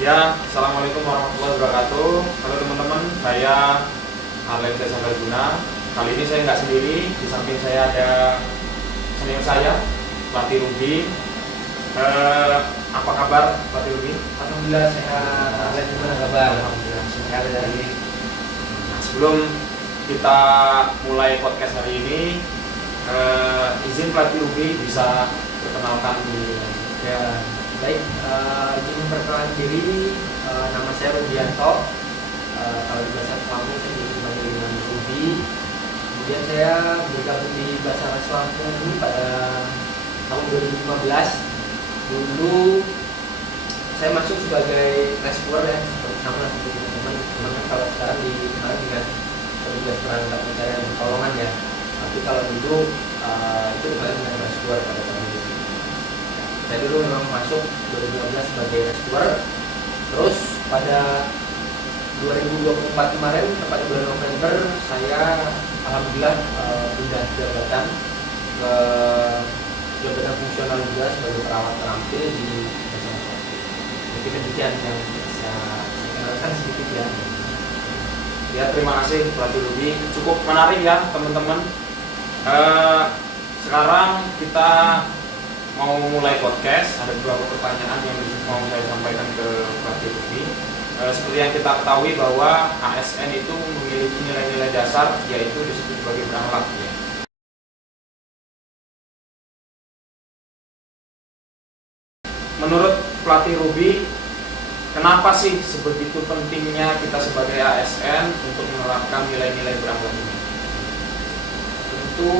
Ya, Assalamualaikum warahmatullahi wabarakatuh. Halo teman-teman, saya Arlen Desa Berguna. Kali ini saya nggak sendiri, di samping saya ada senior saya, Pelatih Ruby. Apa kabar Pelatih Ruby? Alhamdulillah sehat. Arlen gimana kabar? Alhamdulillah sehat. Nah, sebelum kita mulai podcast hari ini, izin Pelatih Ruby bisa perkenalkan diri. Ya, baik. Izin memperkenalkan diri. Nama saya Rubianto. Kalau di bahasa kamu saya dipanggil dengan Ruby. Kemudian saya bergabung di Basarnas Lampung ini pada tahun 2015. Dulu saya masuk sebagai rescuer ya, sama lah seperti teman-teman. Cuman kan kalau sekarang dikenal dengan petugas perangkat pencarian pertolongan ya. Tapi kalau dulu itu dikenal dengan rescuer pada tahun itu. Saya dulu memang masuk 2015 sebagai rescuer. Terus pada 2024 kemarin, tepat bulan November, saya alhamdulillah pindah jabatan ke jabatan fungsional juga sebagai perawat terampil di Basarnas Lampung. Jadi demikian yang bisa saya kenalkan sedikit ya. Ya, terima kasih Pelatih Ruby. Cukup menarik ya teman-teman. Sekarang kita mau mulai podcast. Ada beberapa pertanyaan yang mau saya sampaikan ke Pelatih Ruby. Seperti yang kita ketahui bahwa ASN itu memiliki nilai-nilai dasar, yaitu disebut sebagai berakhlak. Menurut Pelatih Ruby, kenapa sih sebegitu pentingnya kita sebagai ASN untuk menerapkan nilai-nilai berakhlak ini? Tentu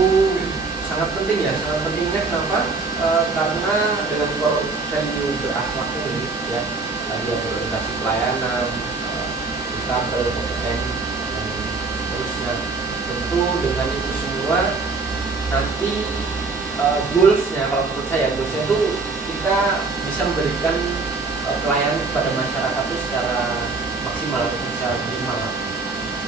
sangat penting ya, sangat pentingnya kenapa? Karena dengan core value berakhlak ini ya, tadi ada orientasi pelayanan, kita berkompeten dan terusnya. Tentu dengan itu semua nanti goalsnya, kalau menurut saya goalsnya itu kita bisa memberikan pelayanan kepada masyarakat itu secara maksimal atau secara optimal,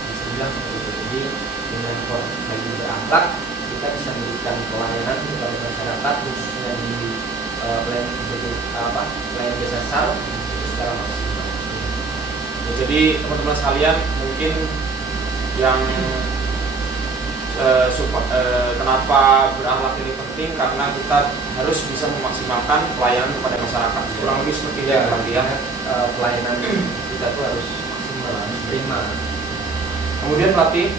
bisa bilang seperti itu. Jadi dengan core value berakhlak kita bisa memberikan pelayanan kepada masyarakat khususnya di pelayanan jasa SAR itu secara maksimal. Ya, jadi teman-teman sekalian, mungkin yang kenapa berakhlak ini penting, karena kita harus bisa memaksimalkan pelayanan kepada masyarakat. Kurang lebih seperti itu ya, ya. Pelayanan kita tuh harus maksimal, harus prima. Kemudian Pelatih,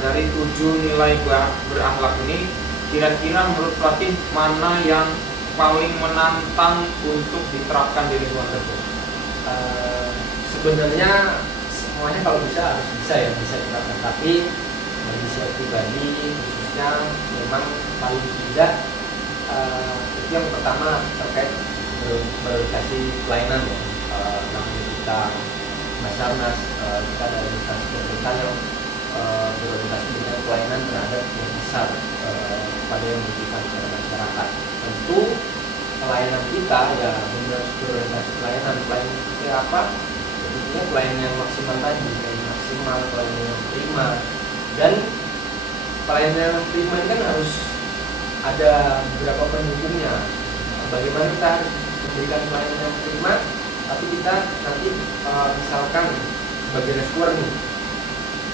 dari 7 nilai berakhlak ini, kira-kira menurut Pelatih mana yang paling menantang untuk diterapkan di lingkungan kerja? Sebenarnya semuanya kalau bisa harus bisa ya, bisa diterapkan. Tapi bagi saya pribadi khususnya memang paling tidak itu yang pertama terkait berorientasi pelayanan ya. Namanya kita Basarnas, kita ada instansi pemerintah yang berorientasi dengan pelayanan terhadap yang besar pada yang dibutuhkan kepada masyarakat. Tentu pelayanan kita ya benar berorientasi pelayanan itu apa? Tentunya pelayanan yang maksimal tadi, pelayanan maksimal, pelayanan yang prima. Dan pelayanan yang prima ini kan harus ada beberapa pendukungnya. Bagaimana kita harus memberikan pelayanan yang prima, tapi kita nanti misalkan sebagai rescuer nih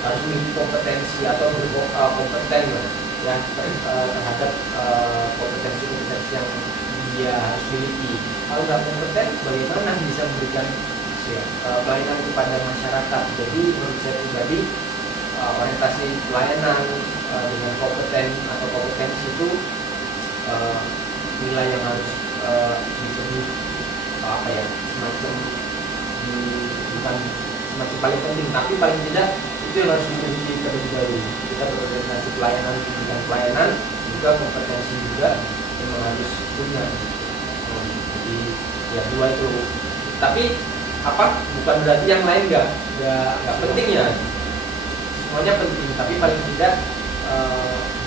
harus memiliki kompetensi atau berkompeten ya terhadap kompetensi yang dia harus miliki. Kalau nggak kompeten, bagaimana bisa memberikan pelayanan kepada masyarakat? Jadi menurut saya pribadi orientasi pelayanan dengan kompeten atau kompetensi itu nilai yang harus disebut semacam bukan semacam paling penting, tapi paling tidak itu yang harus dimiliki terlebih dahulu. Kita berorientasi pelayanan dengan pelayanan juga kompetensi juga memang harus punya. Jadi ya dua itu. Tapi bukan berarti yang lain nggak penting ya. Semuanya penting, tapi paling tidak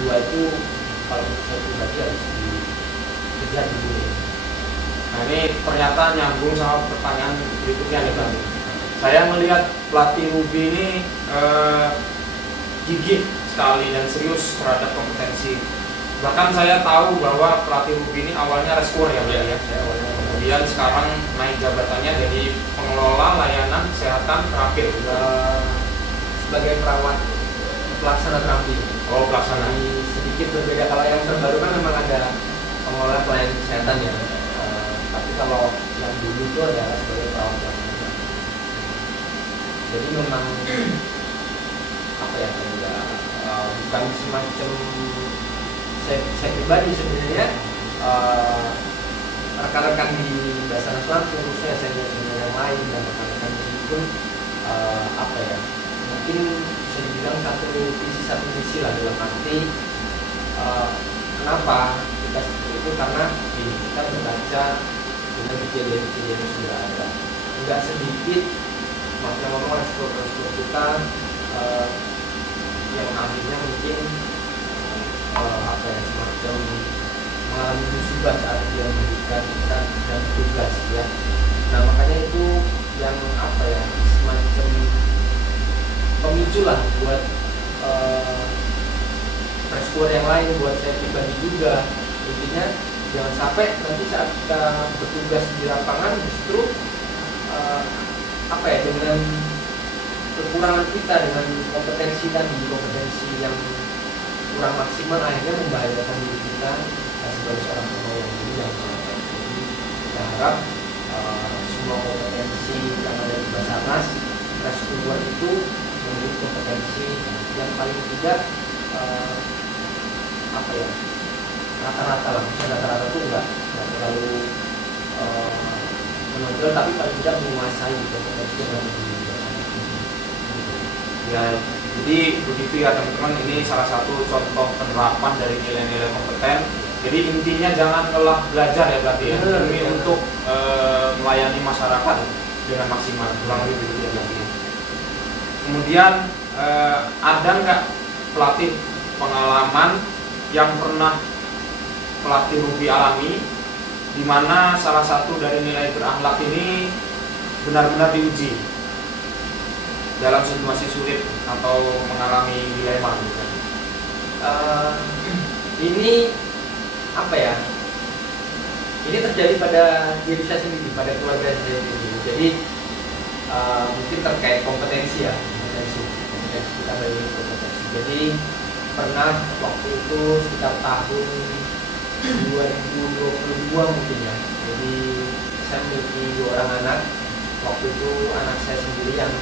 dua itu kalau menurut saya pribadi harus dikejar dulu. Nah, ini ternyata nyambung sama pertanyaan berikutnya nih Pelatih. Saya melihat Pelatih Ruby ini gigih sekali dan serius terhadap kompetensi. Bahkan saya tahu bahwa Pelatih Ruby ini awalnya rescuer ya, ya. Saya awalnya Kemudian sekarang naik jabatannya jadi pengelola layanan kesehatan terampil. Sebagai perawat pelaksana terampil. Oh, pelaksana. Jadi sedikit berbeda. Kalau yang terbaru kan memang ada pengelola pelayanan kesehatan ya. Tapi kalau yang dulu itu adalah sebagai perawat pelaksana. Jadi memang apa ya, kayak bukan semacam saya pribadi sebenarnya, rekan-rekan di Basarnas Lampung khususnya saya dengan yang lain dan rekan-rekan di sini pun apa ya, mungkin bisa dibilang satu visi satu misi lah, dalam arti kenapa kita seperti itu, karena kita membaca dengan kejadian-kejadian yang sudah ada, nggak sedikit maksudnya ngomong respon kita yang akhirnya mungkin apa ya, semacam mengalami musibah saat dia memberikan dan tugas ya. Nah makanya itu yang apa ya, semacam pemicu lah buat rescuer yang lain, buat saya pribadi juga. Intinya jangan sampai nanti saat kita bertugas di lapangan justru apa ya, dengan kekurangan kita, dengan kompetensi yang kurang maksimal, akhirnya membahayakan diri kita sebagai seorang penolong. Jadi kita harap semua kompetensi yang ada di Basarnas, rescuer itu memiliki kompetensi yang paling tidak apa ya, rata-rata lah, misalnya rata-rata itu enggak terlalu menonjol, tapi paling tidak menguasai kompetensi yang ada di Basarnas. Ya, jadi begitu ya teman-teman, ini salah satu contoh penerapan dari nilai-nilai kompeten. Jadi intinya jangan lelah belajar ya berarti ya, demi untuk melayani masyarakat dengan maksimal, kurang lebih begitu ya berarti. Kemudian ada nggak pelatih pengalaman yang pernah pelatih Ruby alami, di mana salah satu dari nilai berakhlak ini benar-benar diuji dalam situasi sulit atau mengalami dilema misalnya? Ini apa ya? Ini terjadi pada diri saya sendiri, pada keluarga saya sendiri. Jadi mungkin terkait kompetensi ya, kompetensi kita bagi kompetensi. Jadi pernah waktu itu sekitar tahun 2022 mungkin ya. Jadi saya memiliki 2 orang anak. Waktu itu anak saya sendiri yang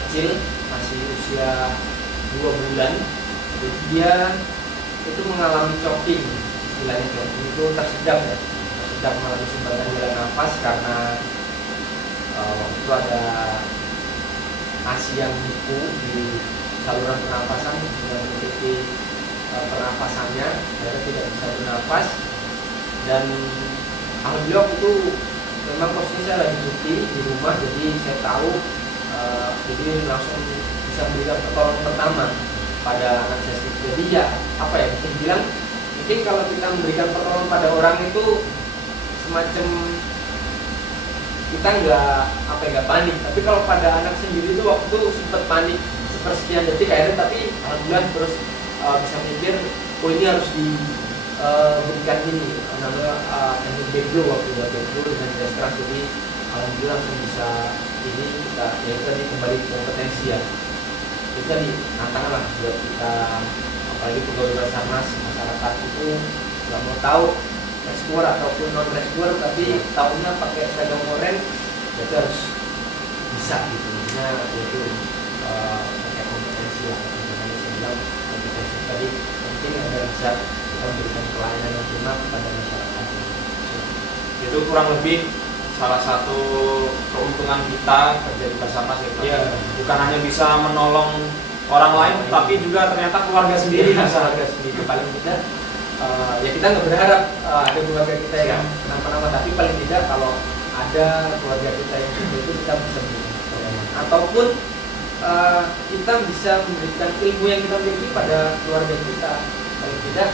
kecil, masih usia 2 bulan. Jadi dia itu mengalami choking, istilahnya choking itu tersedak ya, tersedak melalui sumbatan jalan nafas karena waktu itu ada ASI yang nipu di saluran pernapasan yang menutupi pernapasannya, akhirnya tidak bisa bernafas. Dan alhamdulillah waktu itu memang posisinya saya lagi cuti di rumah, jadi saya tahu, jadi langsung bisa memberikan pertolongan pertama pada anak saya. Jadi ya apa ya, bisa dibilang mungkin kalau kita memberikan pertolongan pada orang itu semacam kita nggak panik, tapi kalau pada anak sendiri itu waktu itu sempat panik sepersekian detik akhirnya, tapi alhamdulillah terus bisa mikir, oh ini harus diberikan ini namanya teknik backblow, waktu itu backblow dengan gas keras. Jadi alhamdulillah langsung bisa ini kita ya itu tadi kembali ke kompetensi ya, itu tadi tantangan lah buat kita, apalagi pegawai Basarnas, masyarakat itu nggak mau tahu rescuer ataupun non rescuer, tapi tahunya pakai seragam oranye, itu harus bisa gitu. Nah itu pakai kompetensi ya, makanya saya bilang kompetensi tadi penting agar bisa kita memberikan pelayanan yang prima kepada masyarakat. Itu kurang lebih salah satu keuntungan kita kerja di Basarnas ya, bukan hanya bisa menolong orang lain, tapi juga ternyata keluarga sendiri. Keluarga sendiri paling tidak ya kita nggak berharap ada keluarga kita yang kenapa-napa, tapi paling tidak kalau ada keluarga kita yang seperti itu kita bisa memberikan, ataupun kita bisa memberikan ilmu yang kita miliki pada keluarga kita. Paling tidak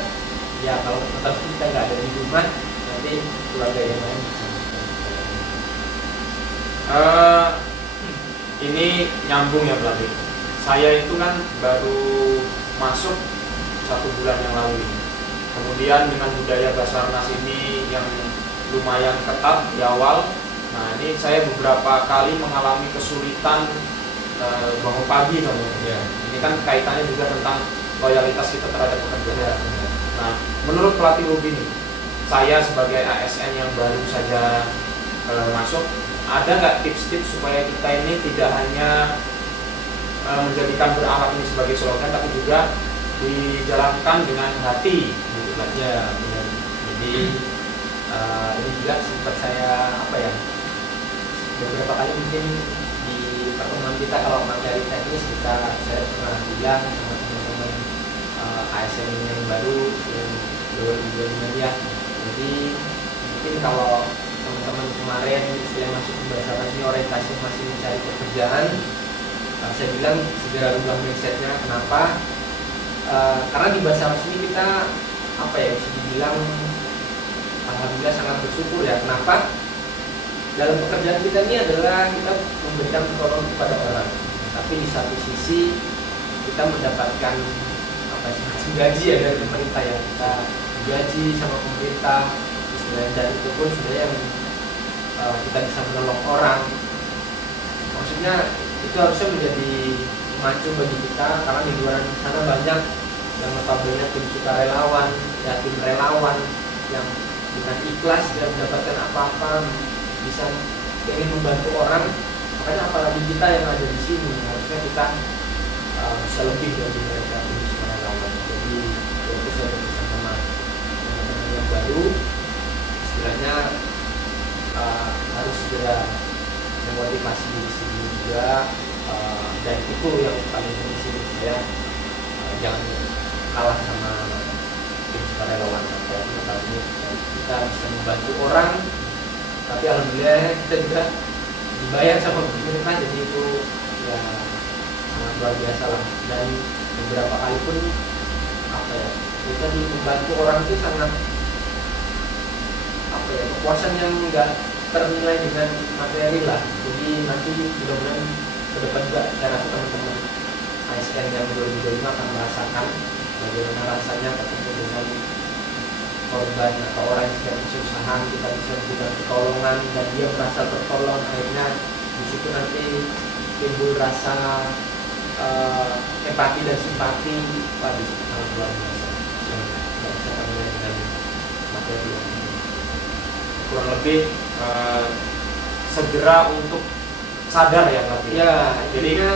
ya kalau tetap kita nggak ada di rumah, nanti keluarga yang lain bisa. Ini nyambung ya berarti. Saya itu kan baru masuk 1 bulan yang lalu ini. Kemudian dengan budaya Basarnas ini yang lumayan ketat di awal. Nah ini saya beberapa kali mengalami kesulitan bangun pagi contohnya. Ini kan kaitannya juga tentang loyalitas kita terhadap pekerjaan. Nah menurut pelatih Ruby nih, saya sebagai ASN yang baru saja masuk, ada nggak tips-tips supaya kita ini tidak hanya menjadikan berakhlak ini sebagai slogan, tapi juga dijalankan dengan hati gitu kan? Ya benar. Jadi ini juga sempat saya beberapa kali mungkin di pertemuan kita, kalau materi teknis saya pernah bilang sama teman-teman ASN yang baru yang 2025 ya. Jadi mungkin kalau teman-teman kemarin istilahnya masuk ke bahasa resmi orientasi masih mencari pekerjaan, saya bilang segera ubah mindsetnya. Kenapa? Karena di bahasa resmi kita bisa dibilang alhamdulillah sangat bersyukur ya. Kenapa? Dalam pekerjaan kita ini adalah kita memberikan pertolongan kepada orang, tapi di satu sisi kita mendapatkan semacam gaji ya dari pemerintah ya. Kita gaji sama pemerintah istilahnya, dan itu pun sudah yang kita bisa menolong orang. Maksudnya itu harusnya menjadi macu bagi kita, karena di luar sana banyak yang notabene tim sukarelawan, tim relawan yang dengan ikhlas tidak mendapatkan apa-apa bisa ingin membantu orang. Makanya apalagi kita yang ada di sini, harusnya kita bisa lebih dari mereka tim sukarelawan. Jadi itu saya berusaha sama teman-teman yang baru, istilahnya harus segera memotivasi diri sendiri juga, dan itu yang paling penting sih saya, jangan kalah sama tim sukarelawan. Apalagi kita bisa membantu orang, tapi alhamdulillah kita juga dibayar sama pemerintah, jadi itu ya sangat luar biasa lah. Dan beberapa kali pun kita membantu orang itu sangat kepuasan yang enggak ternilai dengan materi lah. Jadi nanti mudah-mudahan ke depan juga saya rasa teman-teman ASN yang 2025 akan merasakan bagaimana rasanya ketemu dengan korban atau orang yang sedang kesusahan, kita bisa memberikan pertolongan dan dia merasa tertolong. Akhirnya di situ nanti timbul rasa empati dan simpati. Di situ sangat luar biasa yang tidak bisa ternilai dengan materi. Kurang lebih segera untuk sadar ya pelatih. Ya, jadinya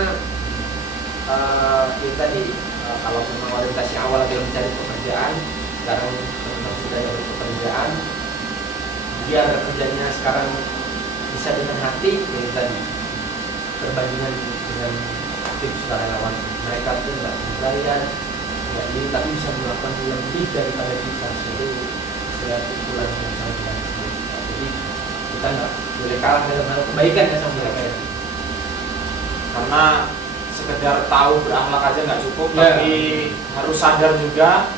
kita tadi kalau memang orientasi awal adalah mencari pekerjaan, sekarang teman-teman sudah yang pekerjaan, biar kerjanya sekarang bisa dengan hati, ya tadi perbandingan dengan tim sukarelawan, mereka itu nggak dibayar, tapi bisa melakukan lebih daripada kita. Jadi istilah kumpulan yang sangat baik. Jadi kita nggak boleh kalah dalam hal kebaikan ya sama mereka ya. Karena sekedar tahu berakhlak aja nggak cukup, tapi harus sadar juga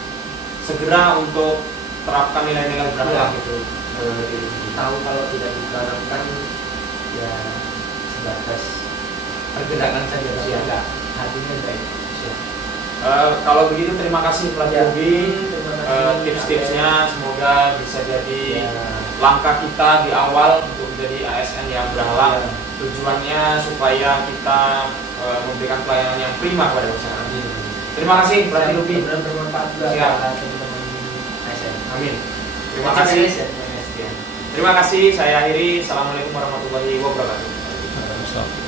segera untuk terapkan nilai-nilai berakhlak gitu. Tahu kalau tidak ditanamkan ya sebatas pergerakan saja, tapi enggak hatinya baik. Kalau begitu terima kasih pelatih Ruby, tips-tipsnya semoga bisa jadi langkah kita di awal untuk menjadi ASN yang berakhlak. Tujuannya supaya kita memberikan pelayanan yang prima kepada masyarakat. Terima kasih pelatih Ruby. Benar bermanfaat juga teman-teman ASN. Amin. Terima kasih. Terima kasih. Saya akhiri. Assalamualaikum warahmatullahi wabarakatuh.